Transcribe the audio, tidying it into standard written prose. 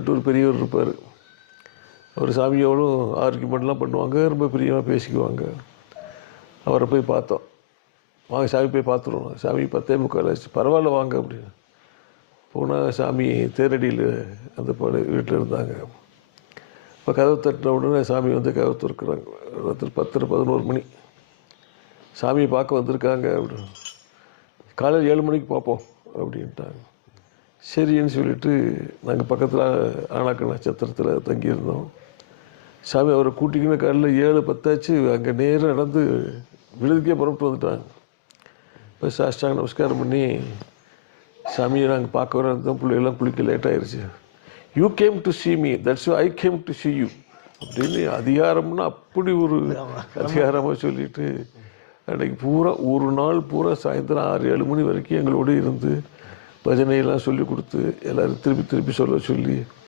சொல்லிட்டு ஒரு பெரியவர் இருப்பார். அவர் சாமியோடும் ஆர்கியூமெண்ட்லாம் பண்ணுவாங்க, ரொம்ப பிரியமாக பேசிக்குவாங்க. அவரை போய் பார்த்தோம். வாங்க சாமி போய் பார்த்துருவோம். சாமி 10:45 ஆச்சு. பரவாயில்ல வாங்க அப்படின்னு. போனால் சாமி தேரடியில் அந்த வீட்டில் இருந்தாங்க. இப்போ கதவு தட்டின உடனே சாமி வந்து கதவு திறக்கிறாங்க. 10 11 மணி. சாமியை பார்க்க வந்திருக்காங்க அப்படின்னு. காலையில் 7 மணிக்கு பார்ப்போம் அப்படின்ட்டாங்க. சரின்னு சொல்லிட்டு நாங்கள் பக்கத்தில் ஆனாக்க நட்சத்திரத்தில் தங்கியிருந்தோம். சாமி அவரை கூட்டிக்கின்னு காலையில் 7:10 ஆச்சு. அங்கே நேராக நடந்து விழுதுக்கே புறப்பட்டு வந்துட்டாங்க. இப்போ சாஷ்டாங்க நமஸ்காரம் பண்ணி சாமியை நாங்கள் பார்க்க வர இருந்தோம். பிள்ளைகள்லாம் குளிக்க லேட் ஆயிடுச்சு. You came to see me, that's why I came to see you அப்படின்னு அதிகாரம்னா அப்படி ஒரு அதிகாரமாக சொல்லிட்டு அன்றைக்கி பூரா ஒரு நாள் பூரா சாயந்தரம் 6 7 மணி வரைக்கும் எங்களோடு இருந்து பஜனையெல்லாம் சொல்லி கொடுத்து எல்லோரும் திருப்பி திருப்பி சொல்ல சொல்லி